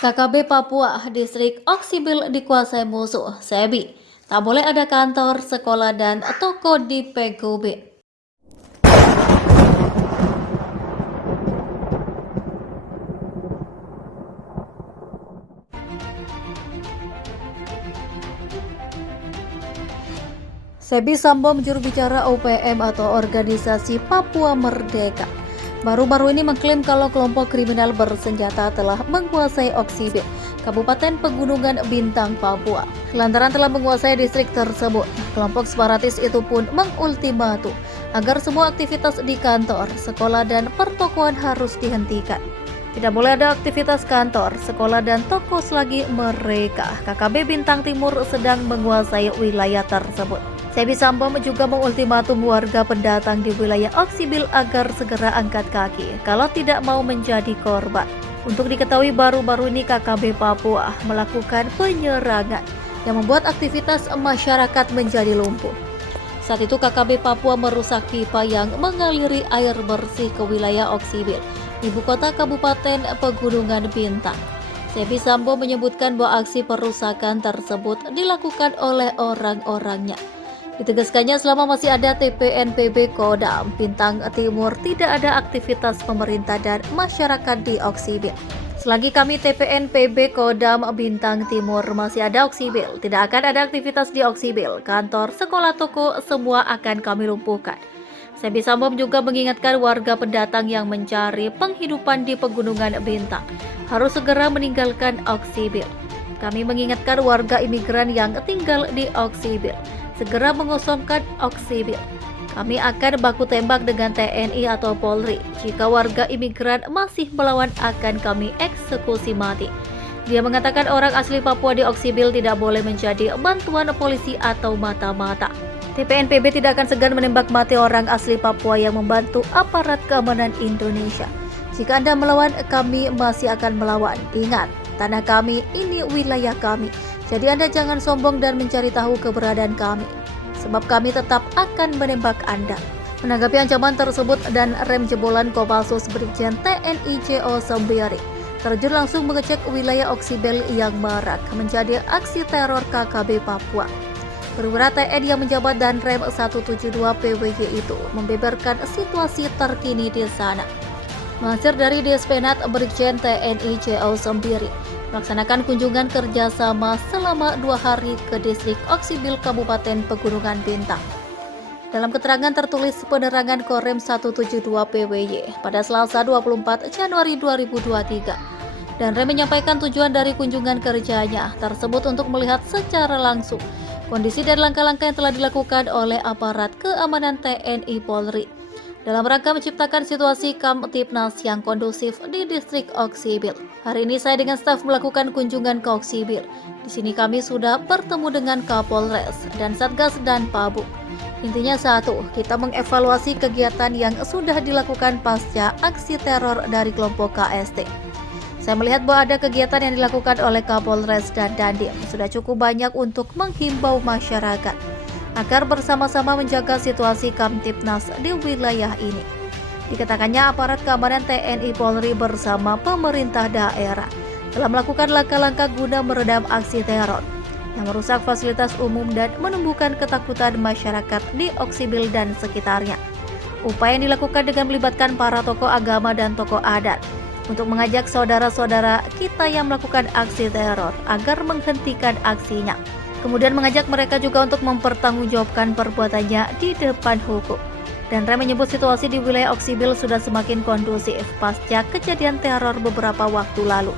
KKB Papua, distrik Oksibil dikuasai musuh, Sebi. Tak boleh ada kantor, sekolah, dan toko di PGB. Sebi Sambom, juru bicara OPM atau Organisasi Papua Merdeka, baru-baru ini mengklaim kalau kelompok kriminal bersenjata telah menguasai Oksibil, Kabupaten Pegunungan Bintang, Papua. Lantaran telah menguasai distrik tersebut, kelompok separatis itu pun mengultimatum agar semua aktivitas di kantor, sekolah, dan pertokoan harus dihentikan. Tidak boleh ada aktivitas kantor, sekolah, dan toko selagi mereka, KKB Bintang Timur, sedang menguasai wilayah tersebut. Sebi Sambom juga mengultimatum warga pendatang di wilayah Oksibil agar segera angkat kaki kalau tidak mau menjadi korban. Untuk diketahui, baru-baru ini KKB Papua melakukan penyerangan yang membuat aktivitas masyarakat menjadi lumpuh. Saat itu KKB Papua merusak pipa yang mengaliri air bersih ke wilayah Oksibil, ibu kota Kabupaten Pegunungan Bintang. Sebi Sambom menyebutkan bahwa aksi perusakan tersebut dilakukan oleh orang-orangnya. Ditegaskannya selama masih ada TPNPB Kodam Bintang Timur tidak ada aktivitas pemerintah dan masyarakat di Oksibil. Selagi kami TPNPB Kodam Bintang Timur masih ada Oksibil, tidak akan ada aktivitas di Oksibil, kantor, sekolah, toko, semua akan kami lumpuhkan. Sebi Sambom juga mengingatkan warga pendatang yang mencari penghidupan di Pegunungan Bintang harus segera meninggalkan Oksibil. Kami mengingatkan warga imigran yang tinggal di Oksibil segera mengosongkan Oksibil. Kami akan baku tembak dengan TNI atau Polri. Jika warga imigran masih melawan, akan kami eksekusi mati. Dia mengatakan orang asli Papua di Oksibil tidak boleh menjadi bantuan polisi atau mata-mata. TPNPB tidak akan segan menembak mati orang asli Papua yang membantu aparat keamanan Indonesia. Jika Anda melawan, kami masih akan melawan. Ingat, tanah kami, ini wilayah kami. Jadi Anda jangan sombong dan mencari tahu keberadaan kami, sebab kami tetap akan menembak Anda. Menanggapi ancaman tersebut dan rem jebolan Kopassus, Brigjen TNI JO Sombiari terjun langsung mengecek wilayah Oksibil yang marak menjadi aksi teror KKB Papua. Perwira TNI yang menjabat dan rem 172 PWY itu membeberkan situasi terkini di sana. Melansir dari Dispenat, Brigjen TNI JO Sombiari melaksanakan kunjungan kerjasama selama 2 hari ke distrik Oksibil Kabupaten Pegunungan Bintang. Dalam keterangan tertulis penerangan Korem 172 PWY pada Selasa 24 Januari 2023, dan Rem menyampaikan tujuan dari kunjungan kerjanya tersebut untuk melihat secara langsung kondisi dan langkah-langkah yang telah dilakukan oleh aparat keamanan TNI Polri dalam rangka menciptakan situasi Kamtipnas yang kondusif di distrik Oksibil. Hari ini saya dengan staf melakukan kunjungan ke Oksibil. Di sini kami sudah bertemu dengan Kapolres dan Satgas dan Pabuk. Intinya satu, kita mengevaluasi kegiatan yang sudah dilakukan pasca aksi teror dari kelompok KST. Saya melihat bahwa ada kegiatan yang dilakukan oleh Kapolres dan Dandim sudah cukup banyak untuk menghimbau masyarakat agar bersama-sama menjaga situasi Kamtipnas di wilayah ini. Dikatakannya aparat keamanan TNI Polri bersama pemerintah daerah telah melakukan langkah-langkah guna meredam aksi teror yang merusak fasilitas umum dan menumbuhkan ketakutan masyarakat di Oksibil dan sekitarnya. Upaya yang dilakukan dengan melibatkan para tokoh agama dan tokoh adat untuk mengajak saudara-saudara kita yang melakukan aksi teror agar menghentikan aksinya. Kemudian mengajak mereka juga untuk mempertanggungjawabkan perbuatannya di depan hukum. Dan Rem menyebut situasi di wilayah Oksibil sudah semakin kondusif pasca kejadian teror beberapa waktu lalu.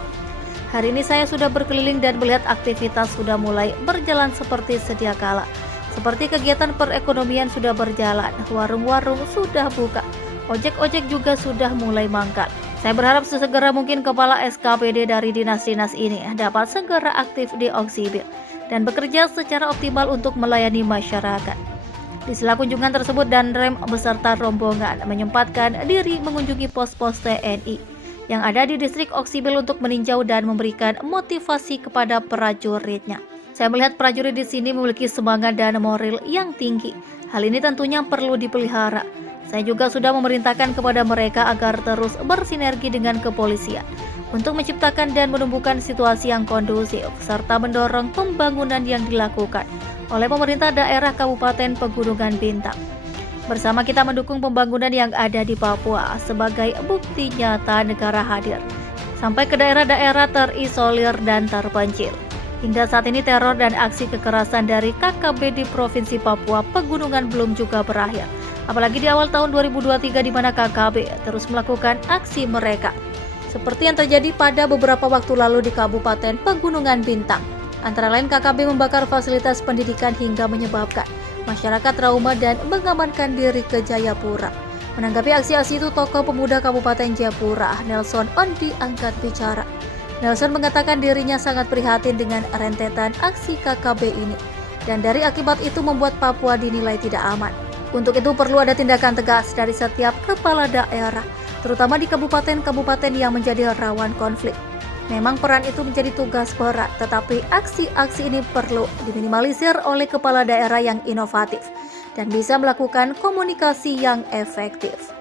Hari ini saya sudah berkeliling dan melihat aktivitas sudah mulai berjalan seperti sedia kala. Seperti kegiatan perekonomian sudah berjalan, warung-warung sudah buka, ojek-ojek juga sudah mulai mangkal. Saya berharap sesegera mungkin kepala SKPD dari dinas-dinas ini dapat segera aktif di Oksibil dan bekerja secara optimal untuk melayani masyarakat. Di sela kunjungan tersebut, Danrem beserta rombongan menyempatkan diri mengunjungi pos-pos TNI yang ada di distrik Oksibil untuk meninjau dan memberikan motivasi kepada prajuritnya. Saya melihat prajurit di sini memiliki semangat dan moral yang tinggi. Hal ini tentunya perlu dipelihara. Saya juga sudah memerintahkan kepada mereka agar terus bersinergi dengan kepolisian untuk menciptakan dan menumbuhkan situasi yang kondusif serta mendorong pembangunan yang dilakukan oleh pemerintah daerah Kabupaten Pegunungan Bintang. Bersama kita mendukung pembangunan yang ada di Papua sebagai bukti nyata negara hadir sampai ke daerah-daerah terisolir dan terpencil. Hingga saat ini teror dan aksi kekerasan dari KKB di Provinsi Papua Pegunungan belum juga berakhir. Apalagi di awal tahun 2023 di mana KKB terus melakukan aksi mereka. Seperti yang terjadi pada beberapa waktu lalu di Kabupaten Pegunungan Bintang. Antara lain KKB membakar fasilitas pendidikan hingga menyebabkan masyarakat trauma dan mengamankan diri ke Jayapura. Menanggapi aksi-aksi itu, tokoh pemuda Kabupaten Jayapura, Nelson Ondi, angkat bicara. Nelson mengatakan dirinya sangat prihatin dengan rentetan aksi KKB ini. Dan dari akibat itu membuat Papua dinilai tidak aman. Untuk itu perlu ada tindakan tegas dari setiap kepala daerah, terutama di kabupaten-kabupaten yang menjadi rawan konflik. Memang peran itu menjadi tugas berat, tetapi aksi-aksi ini perlu diminimalisir oleh kepala daerah yang inovatif dan bisa melakukan komunikasi yang efektif.